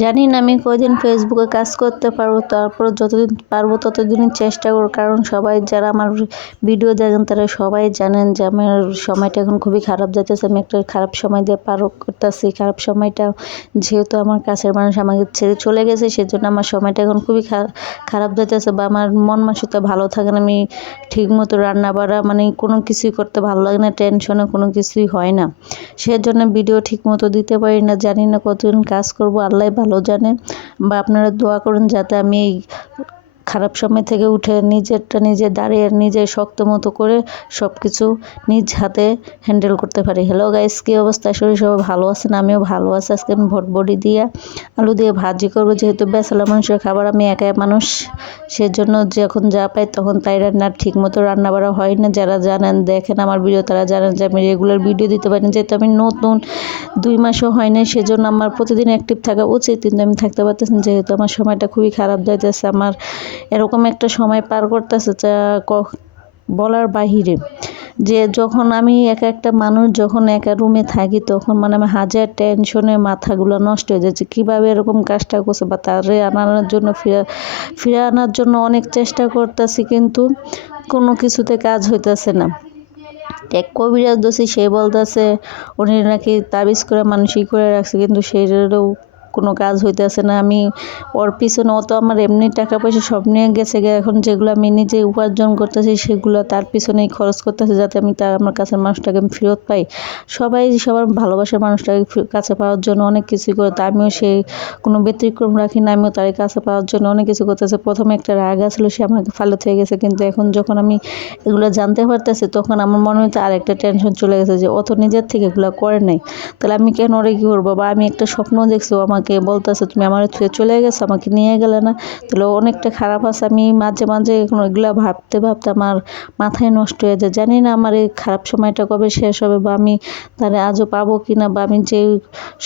জানি না, আমি কদিন ফেসবুকে কাজ করতে পারব, তারপর যতদিন পারব ততদিনই চেষ্টা করব। কারণ সবাই যারা আমার ভিডিও দেখেন, তারা সবাই জানেন যে আমার সময়টা এখন খুবই খারাপ যাইতেছে। আমি একটা খারাপ সময় দিয়ে পার করতেছি। খারাপ সময়টা যেহেতু আমার কাছের মানুষ আমাকে ছেড়ে চলে গেছে, সেজন্য আমার সময়টা এখন খুবই খারাপ যাইতেছে বা আমার মন মানসিকতা ভালো থাকে না। আমি ঠিক মতো রান্না বাড়া মানে কোনো কিছুই করতে ভালো লাগে না টেনশনে কোনো কিছুই হয় না। সেজন্য ভিডিও ঠিক মতো দিতে পারি না, জানি না কতদিন কাজ করব। আল্লাহ ভালো জানেন বা আপনারা দোয়া করুন যাতে আমি এই খারাপ সময় থেকে উঠে নিজেরটা নিজে দাঁড়িয়ে নিজে শক্ত মতো করে সব কিছু নিজ হাতে হ্যান্ডেল করতে পারি। হ্যালো গাইস কী অবস্থা? শরীর সবাই ভালো আছেন, আমিও ভালো আছি। আজকে আমি ভটবডি দিয়ে আলু দিয়ে ভাজি করব। যেহেতু বেসালা মানুষের খাবার, আমি একাই মানুষ, সেজন্য যখন যা পাই তখন তাই রান্নার ঠিক মতো রান্না বাড়া হয় না। যারা জানেন, দেখেন আমার ভিডিও তারা জানেন যে আমি রেগুলার ভিডিও দিতে পারি যেহেতু আমি নতুন, দুই মাসও হয় না সেজন্য আমার প্রতিদিন অ্যাক্টিভ থাকা উচিত। কিন্তু আমি থাকতে পারতেছি যেহেতু আমার সময়টা খুবই খারাপ যাইতেছে, আমার এরকম একটা সময় পার করতেছে যা বলার বাহিরে। যে যখন আমি একা একটা মানুষ, যখন একা রুমে থাকি, তখন মানে আমি হাজার টেনশনে মাথাগুলো নষ্ট হয়ে যাচ্ছে কীভাবে এরকম কাজটা করছে বা তারে আনানোর জন্য, ফিরে ফিরে আনার জন্য অনেক চেষ্টা করতেছি কিন্তু কোনো কিছুতে কাজ হইতেছে না। এক কবিরাজ দোষী সে বলতেছে, উনি নাকি তাবিজ করে মানুষই করে রাখছে, কিন্তু সেটারও কোনো কাজ হইতেছে না। আমি ওর পিছনে অত আমার এমনি টাকা পয়সা সব নিয়ে গেছে গে। এখন যেগুলো আমি নিজে উপার্জন করতেছি, সেগুলো তার পিছনেই খরচ করতেছে যাতে আমি তার, আমার কাছের মানুষটাকে আমি ফেরত পাই। সবাই সবার ভালোবাসার মানুষটাকে কাছে পাওয়ার জন্য অনেক কিছুই করে, তা আমিও সেই কোনো ব্যতিক্রম রাখি না, আমিও তার কাছে পাওয়ার জন্য অনেক কিছু করতেছে। প্রথমে একটা রাগ আসলো, সে আমাকে ফালত হয়ে গেছে। কিন্তু এখন যখন আমি এগুলো জানতে পারতেছি, তখন আমার মনে হচ্ছে আরেকটা টেনশন চলে গেছে যে অত নিজের থেকে এগুলো করে নাই। তাহলে আমি কেন ওরে কী করব? বা আমি একটা স্বপ্ন দেখছি আমাকে আমাকে বলতেছে, তুমি আমার থুয়ে চলে গেছো, আমাকে নিয়ে গেলে না? তাহলে অনেকটা খারাপ আছে। আমি মাঝে মাঝে এখন ওইগুলো ভাবতে ভাবতে আমার মাথায় নষ্ট হয়ে যায়। জানি না আমার এই খারাপ সময়টা কবে শেষ হবে বা আমি তাহলে আজও পাবো কি না বা আমি যে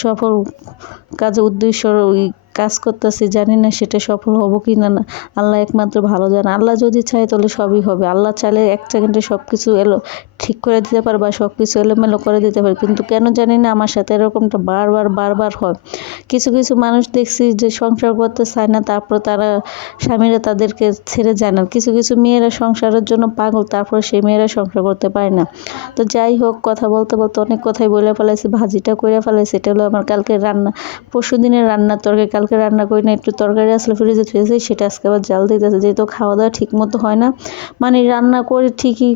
সফল কাজে উদ্দেশ্য কাজ করতেছি, জানি না সেটা সফল হব কি না। না আল্লাহ একমাত্র ভালো জানে। আল্লাহ যদি চায় তাহলে সবই হবে। আল্লাহ চাইলে এক সেকেন্ডে সব কিছু এলো, ঠিক করে দিতে পারে বা সব কিছু এলোমেলো করে দিতে পারে কিন্তু কেন জানি না আমার সাথে এরকমটা বারবার বারবার হয়। কিছু কিছু মানুষ দেখছি যে সংসার করতে চায় না, তারপর তারা স্বামীরা তাদেরকে ছেড়ে যায় না। কিছু কিছু মেয়েরা সংসারের জন্য পাগল, তারপর সেই মেয়েরা সংসার করতে পারে না। তো যাই হোক, কথা বলতে বলতে অনেক কথাই বলে ফেলাইছি, ভাজিটা করে ফেলাইছি। এটা হলো আমার কালকে রান্না পরশু দিনের রান্নার তরকারি। কালকে রান্না করি না, একটু তরকারি আসলে ফ্রিজে থুয়েছি সেটা আজকে আবার জাল দিতেছে, যেহেতু খাওয়া দাওয়া ঠিক মতো হয় না। মানে রান্না করে ঠিকই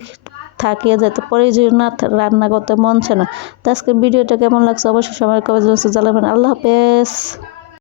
থাকিয়ে যাতে পরে যদি না রান্না করতে মন না। তো আজকে ভিডিওটা কেমন লাগছে? অবশ্যই সবাই কবে জানাবেন। আল্লাহ হাফেজ।